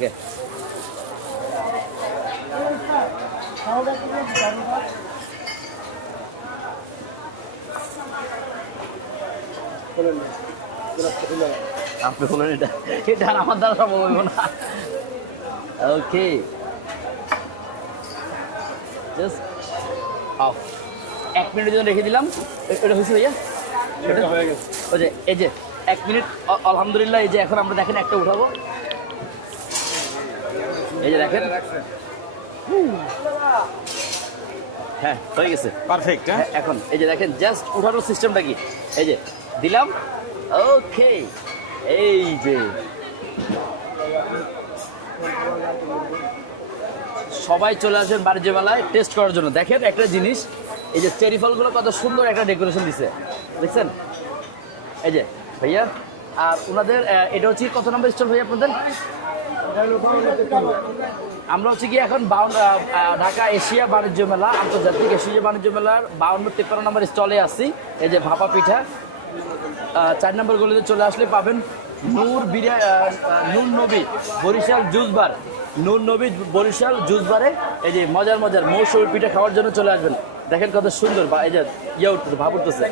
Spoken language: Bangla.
ওকে। আপনি বলেন এটা। এটা আমার দ্বারা সম্ভব হইব না। ওকে। জাস্ট এক মিনিটের জন্য রেখে দিলাম। এটা হয়েছে ভাইয়া? হয়ে ওই যে এই যে এক মিনিট। আলহামদুলিল্লাহ এই যে এখন আমরা দেখেন একটা উঠাবো। এই যে দেখেন। হ্যাঁ হয়ে গেছে। পারফেক্ট হ্যাঁ? হ্যাঁ, এখন এই যে দেখেন জাস্ট উঠানোর সিস্টেমটা কি? এই যে দিলাম। ওকে এই যে। সবাই চলে আসবেন বাণিজ্য মেলায় টেস্ট করার জন্য। দেখেন একটা জিনিস এই যে চেরি ফলগুলো কত সুন্দর একটা ডেকোরেশন দিছে। দেখছেন? এই যে ভাইয়া আর ওনাদের এটা হচ্ছে কত নম্বর স্টল ভাইয়া আপনাদের? আমরা হচ্ছে কি এখন ঢাকা এশিয়া বাণিজ্য মেলা আন্তর্জাতিক এশিয়া বাণিজ্য মেলার বাউন্ন তিপ্পান্ন নম্বর স্টলে আছি। এই যে ভাপা পিঠা। চার নম্বর গলিতে চলে আসলে পাবেন নূর আহ, নূর নবী বরিশাল জুস বার। নূর নবী বরিশাল জুস বারে এই যে মজার মজার মৌসুমী পিঠা খাওয়ার জন্য চলে আসবেন। দেখেন কত সুন্দর বা এই যে ইয়ে উঠতেছে ভাব উঠতেছে।